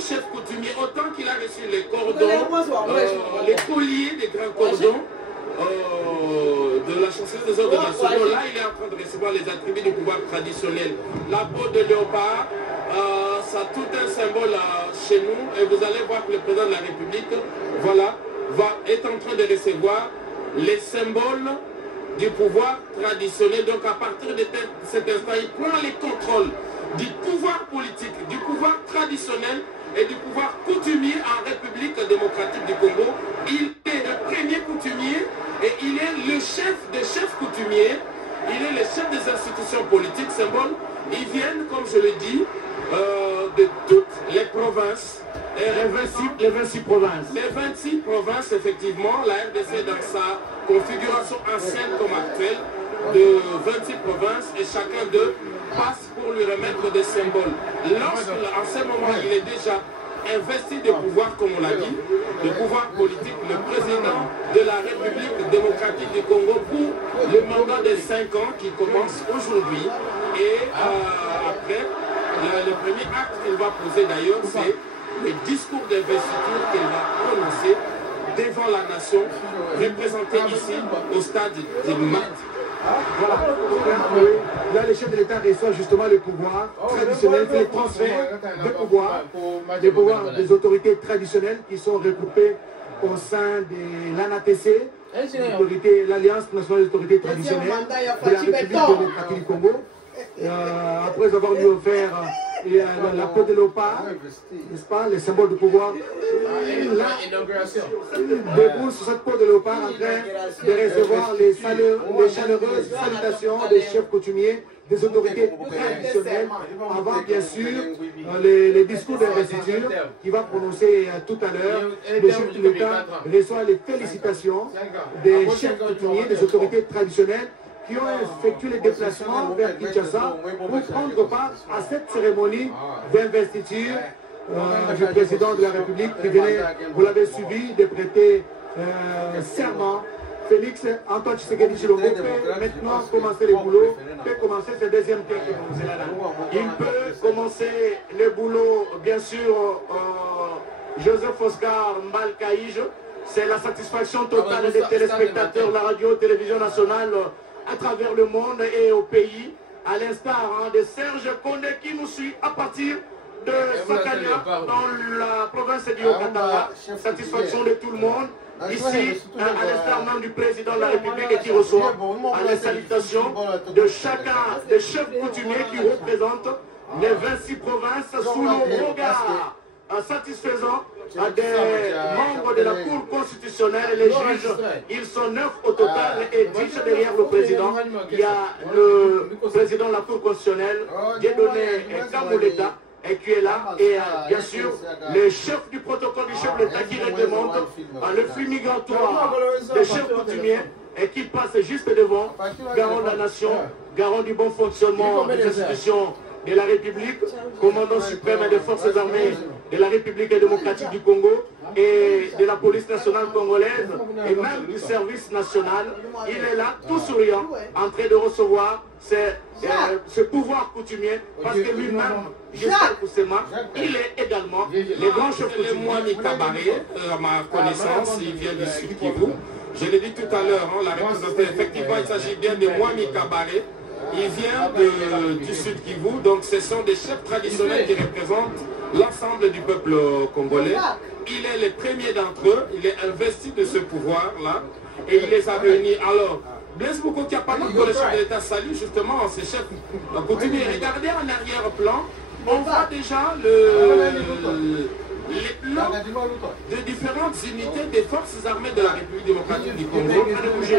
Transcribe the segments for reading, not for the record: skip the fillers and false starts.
chef coutumier, autant qu'il a reçu les cordons, les colliers des grands cordons de la chancellerie des ordres nationaux, là il est en train de recevoir les attributs du pouvoir traditionnel. La peau de léopard, ça a tout un symbole chez nous, et vous allez voir que le président de la République, voilà, est en train de recevoir les symboles du pouvoir traditionnel. Donc à partir de cet instant, il prend les contrôles du pouvoir politique, du pouvoir traditionnel et du pouvoir coutumier en République démocratique du Congo. Il est le premier coutumier et il est le chef des chefs coutumiers. Il est le chef des institutions politiques, symbole. Ils viennent, comme je le dis, de toutes les provinces. Les 26 provinces. Les 26 provinces, effectivement, la RDC dans sa configuration ancienne comme actuelle, de 26 provinces, et chacun d'eux passe pour lui remettre des symboles. En ce moment, il est déjà investi de pouvoir, comme on l'a dit, de pouvoir politique, le président de la République démocratique du Congo pour le mandat de 5 ans qui commence aujourd'hui. Et après, le premier acte qu'il va poser d'ailleurs, c'est le discours d'investiture qu'il va prononcer devant la nation, représentée ici au stade de Mat. Voilà. Là, le chef de l'État reçoit justement le pouvoir traditionnel, c'est le transfert des pouvoirs des autorités traditionnelles qui sont regroupées au sein de l'ANATC, l'Alliance nationale des autorités traditionnelles de la République démocratique du Congo. Après avoir lui offert la peau de léopard, n'est-ce pas, les symboles de pouvoir, debout sur cette peau de léopard en train de recevoir les chaleureuses salutations des chefs coutumiers, des autorités traditionnelles, avant bien sûr les discours d'investiture qu'il va prononcer tout à l'heure. Le chef de l'État reçoit les félicitations des chefs coutumiers, des autorités traditionnelles qui ont effectué les déplacements vers Kinshasa pour prendre part à cette cérémonie d'investiture du président de la République qui venait, vous l'avez suivi, de prêter serment. Félix Antoine Tshisekedi Tshilombo peut maintenant commencer le boulot, peut commencer ce deuxième pied que vous là. Il peut commencer le boulot, bien sûr, Joseph Oscar Mbalkaïj. C'est la satisfaction totale des téléspectateurs de la radio-télévision nationale à travers le monde et au pays, à l'instar de Serge Kondé qui nous suit à partir de Sakania dans la province du Haut-Katanga. Satisfaction de tout le monde. Ici, à l'instar même du président de la République et qui reçoit les salutations de chacun des chefs coutumiers qui représentent les 26 provinces sous le regard satisfaisant des membres de la Cour constitutionnelle et les juges. Ils sont 9 au total et 10 derrière le président. Il y a le président de la Cour constitutionnelle, Dieudonné Kamoleta, et qui est là, et bien sûr le chef du protocole du chef de l'État qui réglemente le flux migratoire des chefs coutumiers et qui passe juste devant, garant de la nation, garant du bon fonctionnement des institutions de la République, commandant suprême des forces armées de la République démocratique du Congo et de la police nationale congolaise et même du service national. Il est là, tout souriant, en train de recevoir ce pouvoir coutumier, parce que lui-même, j'espère pour ses mains, il est également le grand chef coutumier. Le Moami Kabaré, à ma connaissance, il vient du Sud Kivu. Je l'ai dit tout à l'heure, la représentation, effectivement, il s'agit bien de Moami Kabaré. Il vient du Sud Kivu, donc ce sont des chefs traditionnels qui représentent l'ensemble du peuple congolais. Il est le premier d'entre eux, il est investi de ce pouvoir-là, et il les a réunis. Alors, Blaise Boko qui a parlé que le chef de l'État salue justement ces chefs coutumiers. Regardez en arrière-plan, on voit déjà les plans de différentes unités des forces armées de la République démocratique du Congo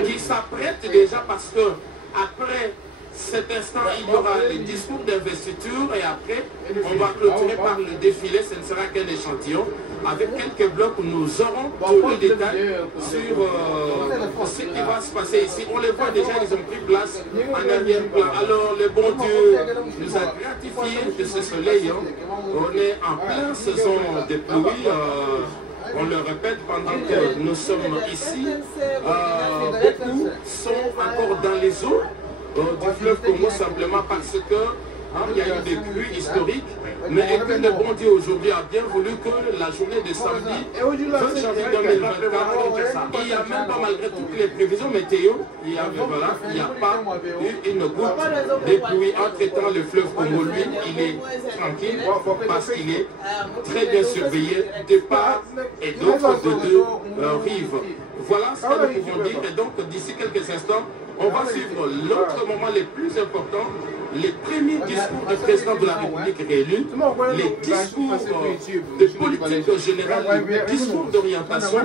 qui s'apprêtent déjà parce que après cet instant, il y aura les discours d'investiture et après, on va clôturer par le défilé. Ce ne sera qu'un échantillon avec quelques blocs où nous aurons tout le détail sur ce qui va se passer ici. On les voit déjà, ils ont pris place en arrière-plan. Alors, le bon Dieu nous a gratifié de ce soleil. On est en pleine saison de pluie. On le répète pendant que nous sommes ici. Beaucoup sont encore dans les eaux du fleuve Congo simplement parce que il y a eu des crues historiques, mais que le bon Dieu aujourd'hui a bien voulu que la journée de samedi 20 janvier 2024, il n'y a même pas, malgré toutes les prévisions météo, il n'y a pas eu une goutte de pluie. Entre-temps, le fleuve Congo, lui, il est tranquille parce qu'il est très bien surveillé de part et d'autre de deux rives. Voilà ce que nous pouvons dire. Et donc, d'ici quelques instants, on va suivre l'autre moment le plus important, les premiers discours du président de la République réélu, les discours de politique générale, les discours d'orientation.